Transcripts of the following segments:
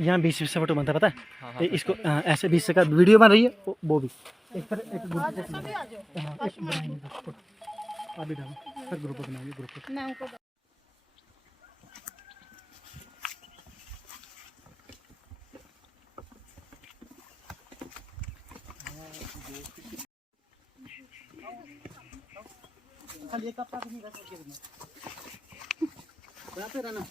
यहाँ 20 फोटो बनता है, पता है? तो इसको ऐसे 20 का वीडियो बन रही है, वो भी एक ग्रुप अभी डालो, फिर ग्रुप बनाइए ग्रुप। खाली एक कपड़ा नहीं रख सकते रहते रहना।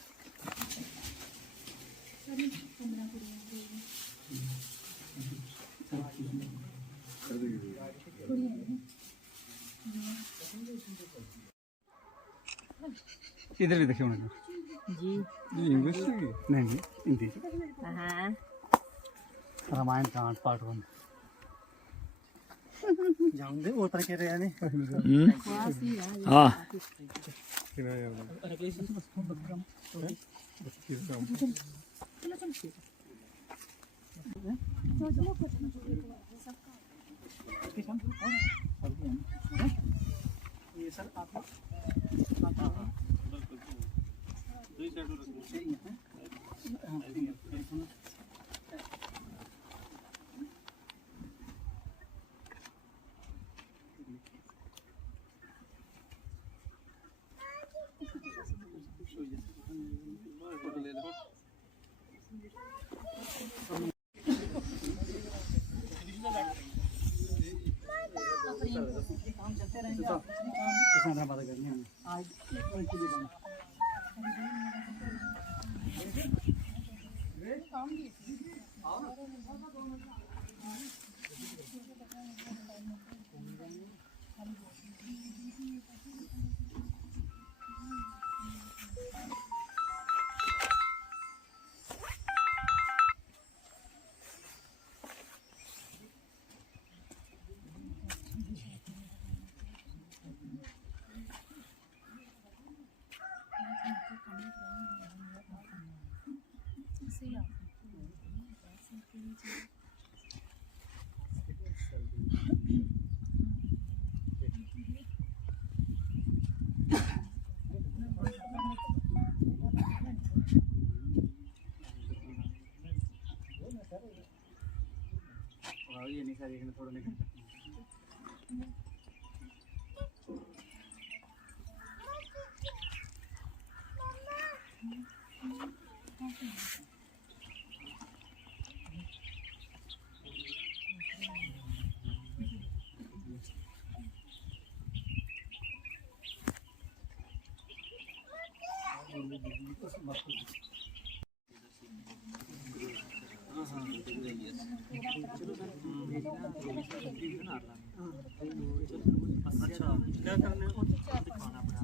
इधर भी देखिए जी, इंग्लिश नहीं हिंदी। रामायण कांड पार्ट 1 जाऊंगे वो तरह के रहे नहीं। हाँ ये सर आप ये नहीं सर, एक थोड़ा नहीं अच्छा क्या करने को दिखाना पड़ा।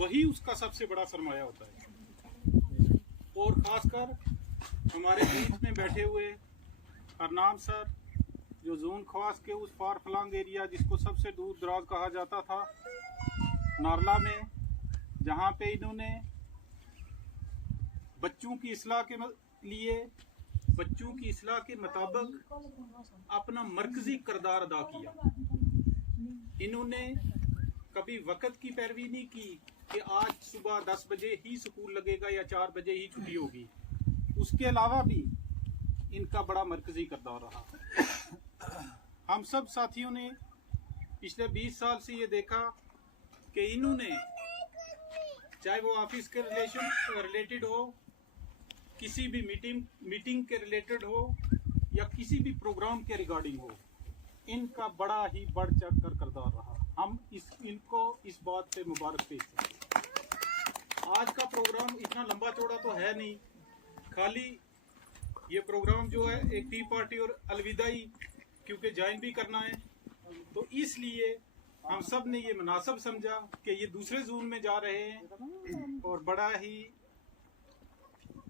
वही उसका सबसे बड़ा सरमाया होता है। और खासकर हमारे बीच में बैठे हुए हरनाम सर, जो जोन ख्वास के उस फार फलांग एरिया जिसको सबसे दूर दराज कहा जाता था, नारला में, जहाँ पे इन्होंने बच्चों की इस्लाह के लिए, बच्चों की इस्लाह के मुताबिक अपना मरकजी किरदार अदा किया। इन्होंने कभी वक्त की पैरवी नहीं की कि आज सुबह 10 बजे ही स्कूल लगेगा या 4 बजे ही छुट्टी होगी। उसके अलावा भी इनका बड़ा मरकजी किरदार रहा। हम सब साथियों ने पिछले 20 साल से ये देखा कि इन्होंने, चाहे वो ऑफिस के रिलेटेड हो, किसी भी मीटिंग के रिलेटेड हो, या किसी भी प्रोग्राम के रिगार्डिंग हो, इनका बड़ा ही बढ़ चढ़ कर किरदार रहा। हम इनको इस बात पे मुबारक पेश हैं। आज का प्रोग्राम इतना लंबा चौड़ा तो है नहीं, खाली ये प्रोग्राम जो है एक टी पार्टी और अलविदाई क्योंकि ज्वाइन भी करना है, तो इसलिए हम सब ने ये मुनासिब समझा कि ये दूसरे जोन में जा रहे हैं और बड़ा ही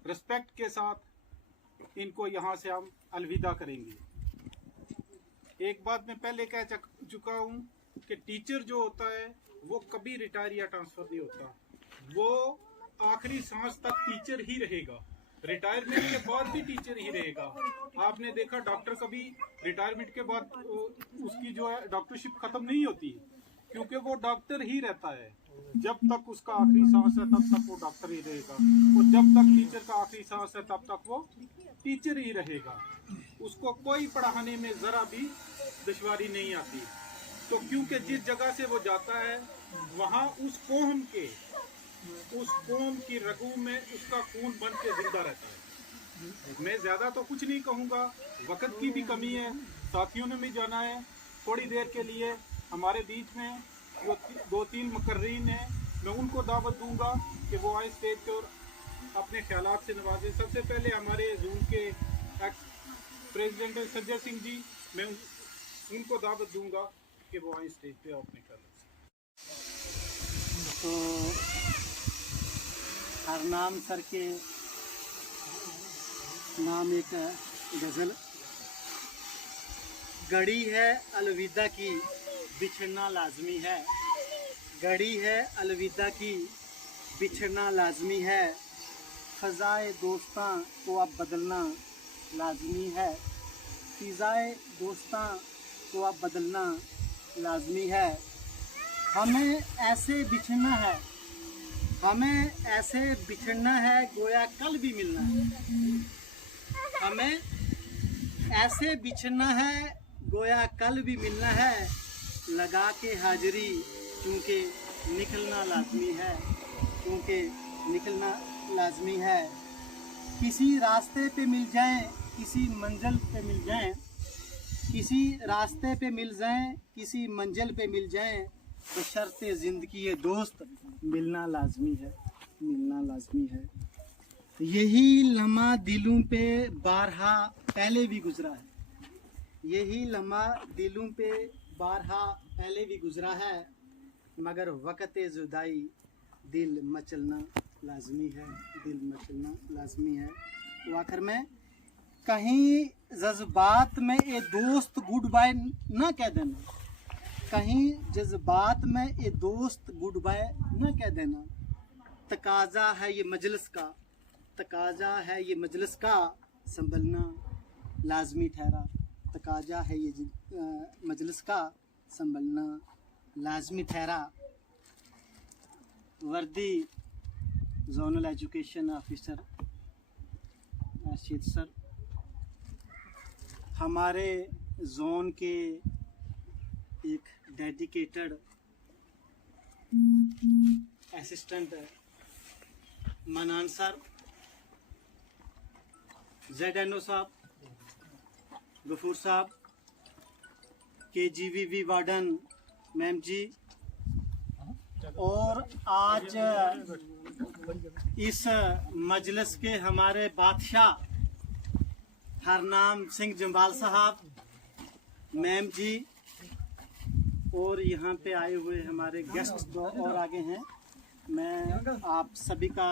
रिस्पेक्ट के साथ इनको यहाँ से हम अलविदा करेंगे। एक बात मैं पहले कह चुका हूँ कि टीचर जो होता है वो कभी रिटायर या ट्रांसफर नहीं होता, वो आखिरी सांस तक टीचर ही रहेगा, रिटायरमेंट के बाद भी टीचर ही रहेगा। आपने देखा डॉक्टर कभी रिटायरमेंट के बाद उसकी जो है डॉक्टरशिप खत्म नहीं होती, क्योंकि वो डॉक्टर ही रहता है। जब तक उसका आखिरी सांस है तब तक वो डॉक्टर ही रहेगा, और जब तक टीचर का आखिरी सांस है तब तक वो टीचर ही रहेगा। उसको कोई पढ़ाने में जरा भी दुश्वारी नहीं आती। तो क्योंकि जिस जगह से वो जाता है वहाँ उस कौम की रगों में उसका खून बन के जिंदा रहता है। मैं ज्यादा तो कुछ नहीं कहूँगा, वक्त की भी कमी है, साथियों ने भी जाना है। थोड़ी देर के लिए हमारे बीच में जो 2-3 मुकर्रीन हैं, मैं उनको दावत दूंगा कि वो आए स्टेज पे और अपने ख्यालात से नवाजें। सबसे पहले हमारे जून के एक्स प्रेसिडेंट सज्जर सिंह जी, मैं उनको दावत दूंगा कि वो आए स्टेज पे अपने ख्यालात से। तो हरनाम सर के नाम एक गज़ल, घड़ी है अलविदा की बिछड़ना लाजमी है, घड़ी है अलविदा की बिछड़ना लाजमी है, फ़ज़ाए दोस्तां को अब बदलना लाजमी है, फ़ज़ाए दोस्तां को अब बदलना लाजमी है। हमें ऐसे बिछड़ना है, हमें ऐसे बिछड़ना है गोया कल भी मिलना है, हमें ऐसे बिछड़ना है गोया कल भी मिलना है, लगा के हाजिरी क्योंकि निकलना लाजमी है, क्योंकि निकलना लाजमी है। किसी रास्ते पे मिल जाएं, किसी मंजिल पे मिल जाएं, किसी रास्ते पे मिल जाएं, किसी मंजिल पे मिल जाएं, बशर्ते ज़िंदगी ये दोस्त मिलना लाजमी है, मिलना लाजमी है। यही लम्हा दिलों पे बारहा पहले भी गुजरा है, यही लम्हा दिलों पे बारहा पहले भी गुजरा है, मगर वक़्त जुदाई दिल मचलना लाजमी है, दिल मचलना लाजमी है। तो आखिर में कहीं जज्बात में ए दोस्त गुड बाय ना कह देना, कहीं जज्बात में ए दोस्त गुड बाय ना कह देना, तकाजा है ये मजलिस का, तकाजा है ये मजलिस का संभलना लाजमी ठहरा, तकाजा है ये मजलिस का संभलना लाजमी ठहरा। वर्दी zonal education officer Arshid sir, हमारे जोन के एक डेडिकेटेड असिस्टेंट मनान सर, ZNO साहब, गफूर साहब, KGVV वार्डन मैम जी, और आज इस मजलिस के हमारे बादशाह हरनाम सिंह जम्बाल साहब मैम जी, और यहाँ पे आए हुए हमारे गेस्ट तो और आगे हैं। मैं आप सभी का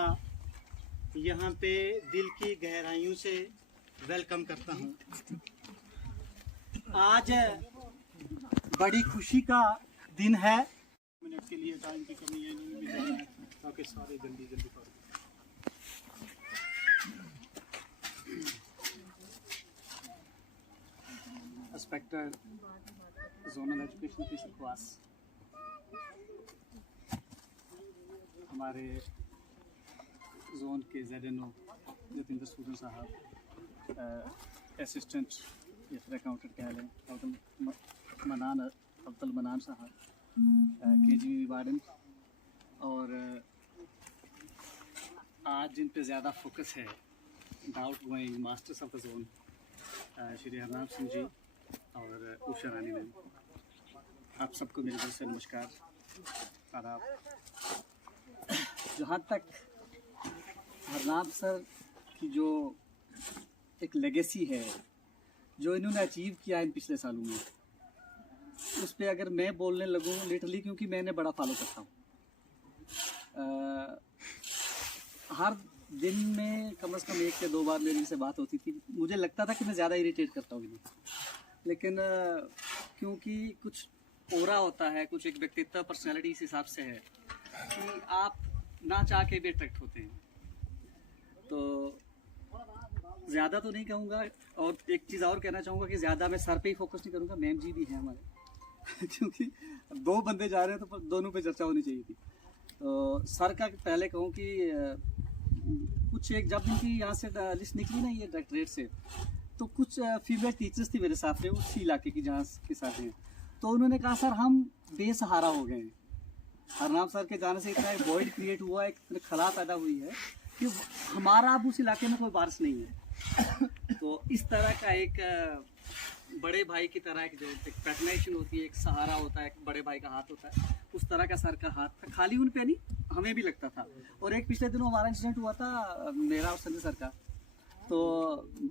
यहाँ पे दिल की गहराइयों से वेलकम करता हूँ। आज बड़ी खुशी का दिन है। मिनट के लिए टाइम की कमी है नहीं, ताकि सारे जल्दी जल्दी कर inspector zonal education officer class, हमारे जोन के ZNO जतिंदर सूदन साहब, असिस्टेंट या फिर अकाउंटेंट कह लें अब्दुल मनान साहब, KGVV वार्डन, और आज जिन पे ज़्यादा फोकस है doubt going masters of the zone Shri Harnam Singh ji और उषा रानी मैम, आप सबको मेरी तरफ से नमस्कार आदाब। जहाँ तक हरनाम सर की जो एक लेगेसी है जो इन्होंने अचीव किया है इन पिछले सालों में, उस पर अगर मैं बोलने लगूँ लिटरली, क्योंकि मैंने बड़ा फॉलो करता हूँ, हर दिन में कम से कम 1 से 2 बार मेरी इनसे बात होती थी। मुझे लगता था कि मैं ज़्यादा इरिटेट करता हूँ इन्हें, लेकिन क्योंकि कुछ ओरा होता है, कुछ एक व्यक्तित्व पर्सनैलिटी इस हिसाब से है कि आप ना चाह के भी अट्रैक्ट होते हैं। तो ज़्यादा तो नहीं कहूँगा, और एक चीज़ और कहना चाहूँगा कि ज़्यादा मैं सर पे ही फोकस नहीं करूँगा, मैम जी भी हैं हमारे क्योंकि 2 बंदे जा रहे हैं तो दोनों पे चर्चा होनी चाहिए थी। तो सर का पहले कहूँ कि कुछ एक जब इनकी यहाँ से लिस्ट निकली ना ये डायरेक्टरेट से, तो कुछ फीमेल टीचर्स थी मेरे साथ में उसी इलाके की जहाँ के साथ हैं। तो उन्होंने कहा सर हम बेसहारा हो गए हैं, हरनाम सर के जाने से इतना एक वॉइड क्रिएट हुआ है, एक खला पैदा हुई है कि हमारा अब उस इलाके में कोई वारिस नहीं है। तो इस तरह का एक बड़े भाई की तरह एक जो एक पैटर्नेशन होती है, एक सहारा होता है, एक बड़े भाई का हाथ होता है, उस तरह का सर का हाथ था। खाली उन पे नहीं, हमें भी लगता था। और एक पिछले दिनों हमारा इंसिडेंट हुआ था मेरा और संजय सर का, तो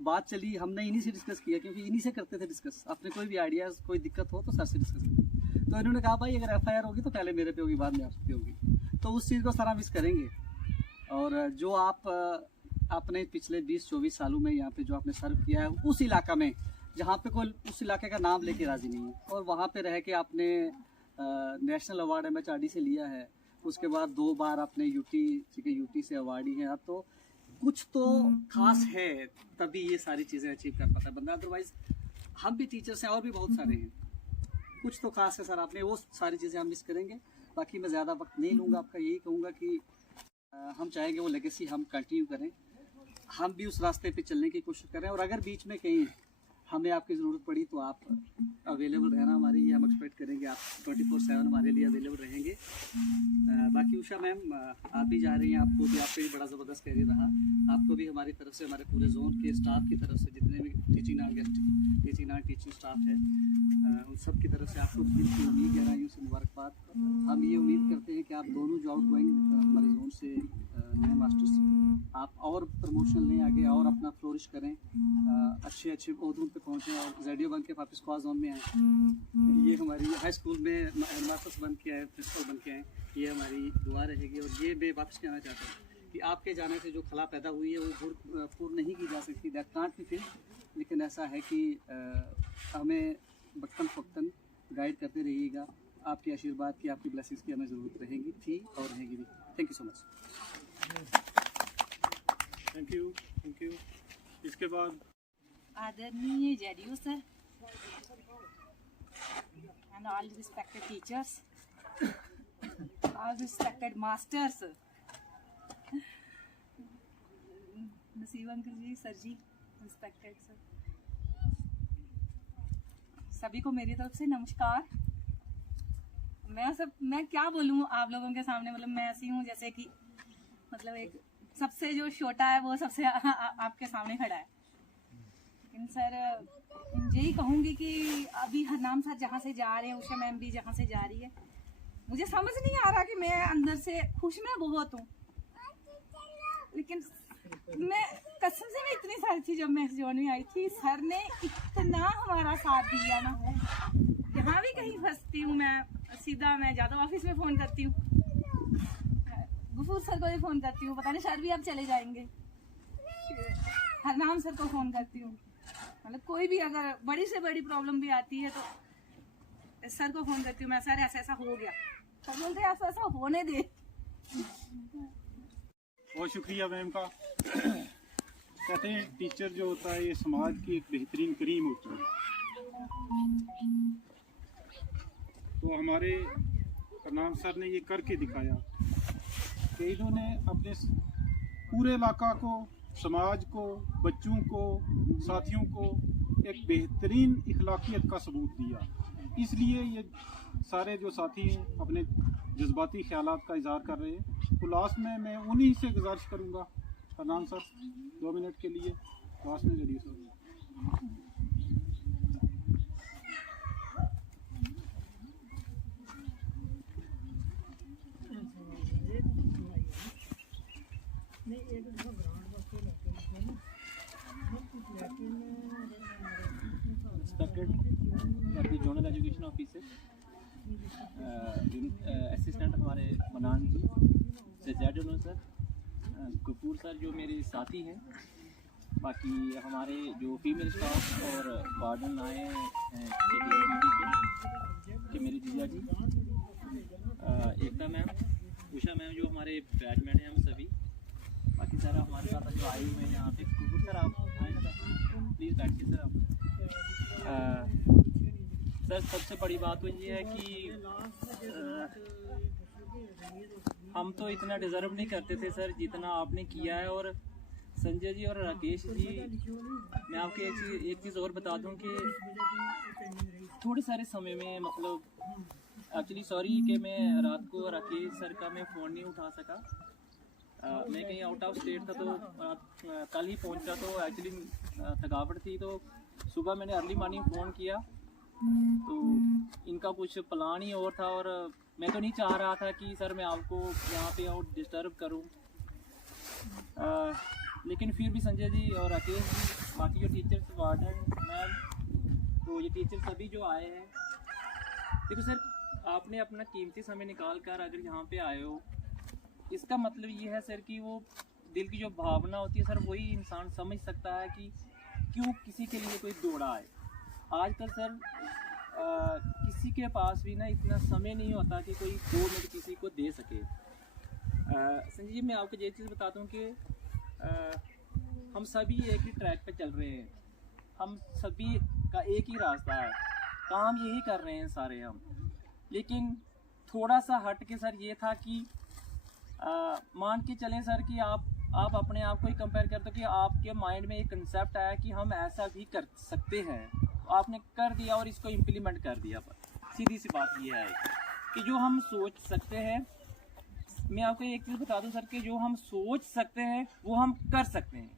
बात चली, हमने इन्हीं से डिस्कस किया क्योंकि इन्हीं से करते थे डिस्कस, अपने कोई भी आइडियाज कोई दिक्कत हो तो सर से डिस्कस करते। तो इन्होंने कहा भाई अगर FIR होगी तो पहले मेरे पे होगी, बाद में आप पे होगी। तो उस चीज़ को सर हम मिस करेंगे। और जो आप अपने पिछले 20-24 सालों में यहाँ पे जो आपने सर्व किया है उस इलाका में, जहाँ पे कोई उस इलाके का नाम लेके राजी नहीं है, और वहाँ पे रह के आपने नेशनल अवार्ड MHRD से लिया है, उसके बाद 2 बार आपने यूटी से अवार्डी हैं आप, तो कुछ तो खास है, तभी ये सारी चीज़ें अचीव कर पाता है बंदा। अदरवाइज हम भी टीचर्स हैं और भी बहुत सारे हैं, कुछ तो खास है सर आपने, वो सारी चीज़ें हम मिस करेंगे। बाकी मैं ज़्यादा वक्त नहीं लूँगा आपका, यही कहूँगा कि हम चाहेंगे वो लेगेसी हम कंटिन्यू करें, हम भी उस रास्ते पे चलने की कोशिश करें। और अगर बीच में कहीं हमें आपकी ज़रूरत पड़ी तो आप अवेलेबल रहना हमारे लिए, हम एक्सपेक्ट करेंगे आप 24/7 हमारे लिए अवेलेबल रहेंगे। बाकी उषा मैम आप भी जा रही हैं, आपको भी, आप पे भी बड़ा ज़बरदस्त कैरियर रहा, आपको भी हमारी तरफ से, हमारे पूरे जोन के स्टाफ की तरफ से, जितने भी टीचिंग स्टाफ है उन सब की तरफ से आपको दिल की उम्मीद कह रही हूँ से मुबारकबाद। हम ये उम्मीद करते हैं कि आप दोनों जो आउटगोइंग हमारे जोन से नए मास्टर्स, आप और प्रमोशन लें आगे और अपना फ्लोरिश करें, अच्छे ओहदों पे पहुँचें और ZDO बन के वापस क्वाज जोन में आएँ। ये हमारी हाई स्कूल में हेडमास्टर्स बन के आए, प्रिंसिपल बन के आए, ये हमारी दुआ रहेगी। और ये मैं वापस कहना चाहता हूँ कि आपके जाने से जो खला पैदा हुई है वो पूर्ण नहीं की जा सकती, दैट कांट बी फिल्ड। लेकिन ऐसा है कि हमें बचपन फक्तन गाइड करते रहिएगा, आपके आशीर्वाद की, आपकी ब्लेसिंग्स की हमें ज़रूरत रहेगी, थी और रहेगी भी। Thank you so much. Thank you. इसके बाद आदरणीय ZDO sir and all respected teachers, all respected masters, नसीब अंकल जी, सर जी, रिस्पेक्टेड सर, सभी को मेरी तरफ से नमस्कार। मैं क्या बोलूँ आप लोगों के सामने, मतलब मैं ऐसी हूँ जैसे कि मतलब एक सबसे जो छोटा है वो सबसे आपके सामने खड़ा है। लेकिन सर यही कहूँगी कि अभी हरनाम सर जहाँ से जा रहे हैं, उषा मैम भी जहाँ से जा रही है, मुझे समझ नहीं आ रहा कि मैं अंदर से खुश मैं बहुत हूँ, लेकिन मैं कसम से मैं इतनी सारी थी जब मैं इस जोन में आई थी, सर ने इतना हमारा साथ दिया ना। जहाँ भी कहीं फंसती हूँ मैं सीधा मैं जादव ऑफिस में फ़ोन करती हूँ, गफूर सर को भी फ़ोन करती हूँ, पता नहीं सर भी अब चले जाएंगे, हरनाम सर को फ़ोन करती हूँ, मतलब कोई भी अगर बड़ी से बड़ी प्रॉब्लम भी आती है तो सर को फ़ोन करती हूँ मैं, सर ऐसा ऐसा हो गया, सर बोलते हैं ऐसा ऐसा होने दे। बहुत शुक्रिया मैम का। कहते हैं टीचर जो होता है ये समाज की एक बेहतरीन करीम होती है। तो हमारे हरनाम सर ने ये करके दिखाया कि इन्होंने अपने पूरे इलाका को, समाज को, बच्चों को, साथियों को एक बेहतरीन इखलाकियत का सबूत दिया। इसलिए ये सारे जो साथी हैं अपने जज्बाती ख्यालात का इजहार कर रहे हैं। तो लास्ट में मैं उन्हीं से गुजारिश करूँगा, हरनाम सर 2 मिनट के लिए लास्ट में जरिए sir. Respected Deputy Zonal Education Officer, assistant हमारे मनान जी, सर, कपूर सर जो मेरे साथी हैं, बाकी हमारे जो फीमेल स्टाफ और वार्डन आए हैं कि मेरे जीजा जी, एकता मैम, उषा मैम जो हमारे बैचमेट हैं हम सभी, बाकी सर हमारे साथ जो आए हुए हैं यहाँ पे, कपूर सर आप आए ना प्लीज़ बैठिए सर आप। सर सबसे बड़ी बात तो ये है कि हम तो इतना डिज़र्व नहीं करते थे सर जितना आपने किया है। और संजय जी और राकेश जी, मैं आपको एक चीज़ और बता दूं कि थोड़े सारे समय में मतलब एक्चुअली सॉरी कि मैं रात को राकेश सर का मैं फ़ोन नहीं उठा सका। मैं कहीं आउट ऑफ स्टेट था तो कल ही पहुंचा, तो एक्चुअली थकावट थी, तो सुबह मैंने अर्ली मॉर्निंग फ़ोन किया तो इनका कुछ प्लान ही और था और मैं तो नहीं चाह रहा था कि सर मैं आपको यहाँ पे और डिस्टर्ब करूँ। लेकिन फिर भी संजय जी और राकेश जी, बाकी जो टीचर्स, वार्डन मैम, तो ये टीचर सभी जो आए हैं, देखो सर आपने अपना कीमती समय निकाल कर अगर यहाँ पे आए हो, इसका मतलब ये है सर कि वो दिल की जो भावना होती है सर वही इंसान समझ सकता है कि क्यों किसी के लिए कोई दौड़ा है। आजकल सर किसी के पास भी ना इतना समय नहीं होता कि कोई 2 मिनट किसी को दे सके। संजय जी मैं आपको ये चीज़ बताता हूँ कि हम सभी एक ही ट्रैक पे चल रहे हैं, हम सभी का एक ही रास्ता है, काम यही कर रहे हैं सारे हम। लेकिन थोड़ा सा हट के सर ये था कि मान के चलें सर कि आप अपने आप को ही कंपेयर करते हो कि आपके माइंड में एक कंसेप्ट आया कि हम ऐसा भी कर सकते हैं, तो आपने कर दिया और इसको इम्प्लीमेंट कर दिया। पर सीधी सी बात ये है कि जो हम सोच सकते हैं, मैं आपको एक चीज़ बता दूं सर कि जो हम सोच सकते हैं वो हम कर सकते हैं।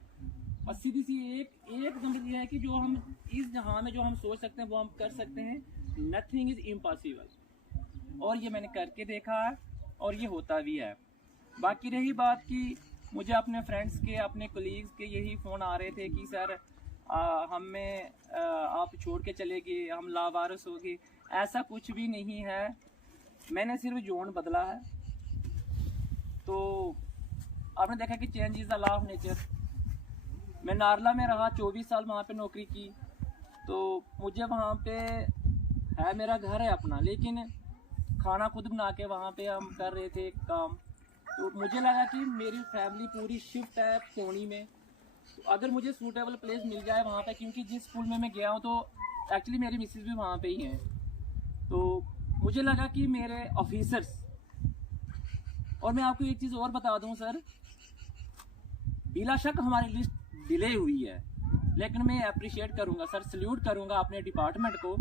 और सीधी सी एक नंबर ये है कि जो हम इस जहां में जो हम सोच सकते हैं वो हम कर सकते हैं। नथिंग इज़ इम्पॉसिबल, और ये मैंने करके देखा है और ये होता भी है। बाकी रही बात कि मुझे अपने फ्रेंड्स के, अपने कोलीग्स के यही फ़ोन आ रहे थे कि सर हमें आप छोड़ के चले गए, हम लावारिस हो गए। ऐसा कुछ भी नहीं है, मैंने सिर्फ जोन बदला है। तो आपने देखा कि change is the law of nature. मैं नारला में रहा 24 साल, वहाँ पे नौकरी की, तो मुझे वहाँ पे है, मेरा घर है अपना, लेकिन खाना खुद बना के वहाँ पे हम कर रहे थे काम। तो मुझे लगा कि मेरी फैमिली पूरी शिफ्ट है पौनी में, तो अगर मुझे सूटेबल प्लेस मिल जाए वहाँ पे, क्योंकि जिस स्कूल में मैं गया हूँ तो एक्चुअली मेरी मिसेज भी वहाँ पे ही हैं, तो मुझे लगा कि मेरे ऑफिसर्स, और मैं आपको एक चीज़ और बता दूँ सर, बिला शक हमारी लिस्ट डिले हुई है, लेकिन मैं अप्रिशिएट करूँगा सर, सल्यूट करूँगा अपने डिपार्टमेंट को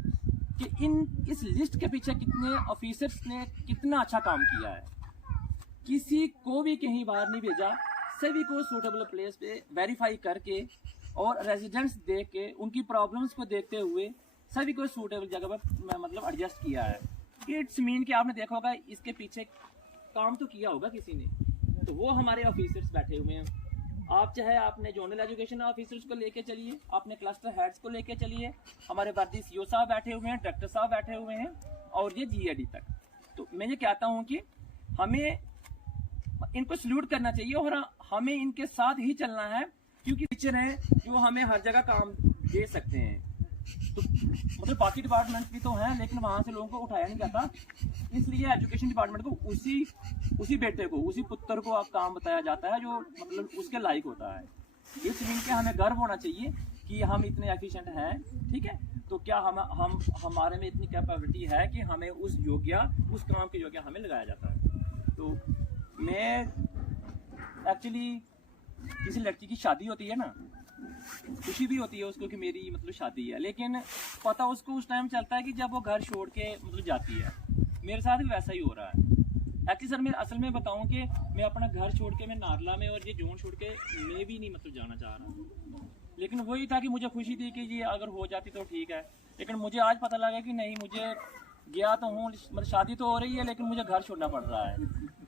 कि इस लिस्ट के पीछे कितने ऑफिसर्स ने कितना अच्छा काम किया है। किसी को भी कहीं बाहर नहीं भेजा, सभी को सूटेबल प्लेस पे वेरीफाई करके और रेजिडेंट्स देख के उनकी प्रॉब्लम्स को देखते हुए सभी को सूटेबल जगह पर मतलब एडजस्ट किया है। इट्स मीन कि आपने देखा होगा इसके पीछे काम तो किया होगा किसी ने, तो वो हमारे ऑफिसर्स बैठे हुए हैं। आप चाहे आपने जोनल एजुकेशन ऑफिसर्स को लेके चलिए, आपने क्लस्टर हेड्स को लेके चलिए, हमारे वर्दी सीओ साहब बैठे हुए हैं, डायरेक्टर साहब बैठे हुए हैं, और ये जीएडी तक। तो मैं ये कहता हूँ कि हमें इनको सल्यूट करना चाहिए और हमें इनके साथ ही चलना है, क्योंकि टीचर हैं जो हमें हर जगह काम दे सकते हैं। तो मतलब बाकी डिपार्टमेंट भी तो हैं, लेकिन वहाँ से लोगों को उठाया नहीं जाता, इसलिए एजुकेशन डिपार्टमेंट को उसी बेटे को, उसी पुत्र को आप काम बताया जाता है जो मतलब उसके लायक होता है। इस मीन के हमें गर्व होना चाहिए कि हम इतने एफिशिएंट हैं, ठीक है। तो क्या हम हमारे में इतनी कैपेबिलिटी है कि हमें उस काम के योग्य हमें लगाया जाता है। तो मैं एक्चुअली किसी लड़की की शादी होती है ना, खुशी भी होती है उसको कि मेरी मतलब शादी है, लेकिन पता उसको उस टाइम चलता है कि जब वो घर छोड़ के मतलब जाती है। मेरे साथ भी वैसा ही हो रहा है एक्चुअली सर। मैं असल में बताऊं कि मैं अपना घर छोड़ के, मैं नारला में और ये जोन छोड़ के मैं भी नहीं मतलब जाना चाह रहा, लेकिन वही था कि मुझे खुशी थी कि ये अगर हो जाती तो ठीक है। लेकिन मुझे आज पता लगा कि नहीं, मुझे गया तो हूँ, मतलब शादी तो हो रही है, लेकिन मुझे घर छोड़ना पड़ रहा है।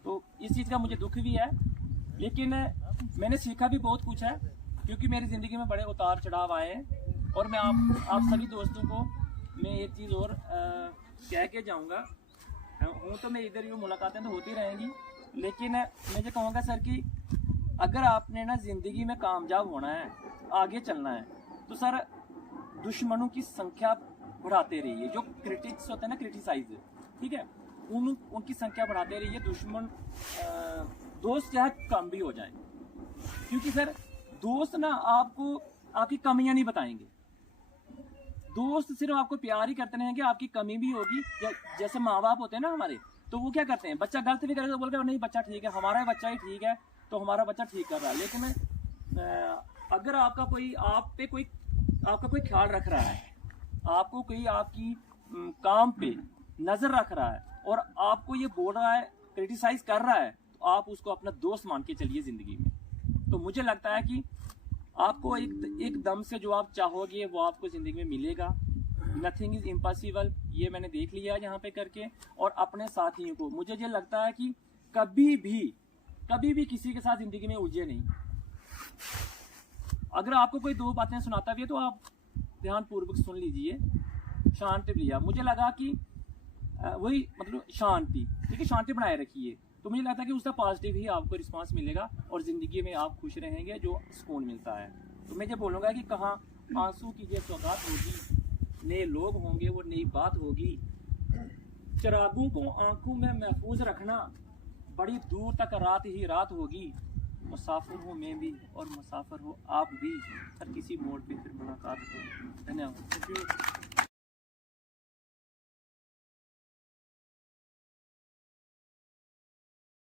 तो इस चीज़ का मुझे दुख भी है, लेकिन मैंने सीखा भी बहुत कुछ है। क्योंकि मेरी ज़िंदगी में बड़े उतार चढ़ाव आए हैं। और मैं आप सभी दोस्तों को मैं एक चीज़ और कह के जाऊँगा, हूँ तो मैं इधर यूँ मुलाकातें तो होती रहेंगी, लेकिन मैं ये कहूँगा सर कि अगर आपने ना ज़िंदगी में कामयाब होना है, आगे चलना है, तो सर दुश्मनों की संख्या बढ़ाते रहिए। जो क्रिटिक्स होते हैं ना, क्रिटिसाइज, ठीक है, उनकी संख्या बढ़ाते रहिए। दुश्मन दोस्त चाहे कम भी हो जाए, क्योंकि सर दोस्त ना आपको आपकी कमियां नहीं बताएंगे। दोस्त सिर्फ आपको प्यार ही करते रहेंगे, आपकी कमी भी होगी। जैसे माँ बाप होते हैं ना हमारे, तो वो क्या करते हैं, बच्चा गलत भी करे तो बोलते हैं नहीं बच्चा ठीक है, हमारा बच्चा ही ठीक है, तो हमारा बच्चा ठीक कर रहा है। लेकिन अगर आपका कोई ख्याल रख रहा है, आपको कोई आपकी काम पे नजर रख रहा है और आपको ये बोल रहा है, क्रिटिसाइज कर रहा है, तो आप उसको अपना दोस्त मान के चलिए ज़िंदगी में। तो मुझे लगता है कि आपको एक दम से जो आप चाहोगे वो आपको ज़िंदगी में मिलेगा। नथिंग इज़ इम्पॉसिबल, ये मैंने देख लिया यहाँ पे करके। और अपने साथियों को मुझे ये लगता है कि कभी भी किसी के साथ ज़िंदगी में उलझे नहीं। अगर आपको कोई दो बातें सुनाता भी है तो आप ध्यानपूर्वक सुन लीजिए, शांति लिया। मुझे लगा कि वही मतलब शांति, ठीक है, शांति बनाए रखिए। तो मुझे लगता है कि उसका पॉजिटिव ही आपको रिस्पांस मिलेगा और ज़िंदगी में आप खुश रहेंगे, जो सुकून मिलता है। तो मैं ये बोलूँगा कि कहाँ आंसू की ये सौगात होगी, नए लोग होंगे, वो नई बात होगी। चिरागों को आंखों में महफूज रखना, बड़ी दूर तक रात ही रात होगी। मुसाफिर हूँ मैं भी और मुसाफिर हो आप भी, हर किसी मोड़ पे फिर मुलाकात होगी। धन्यवाद।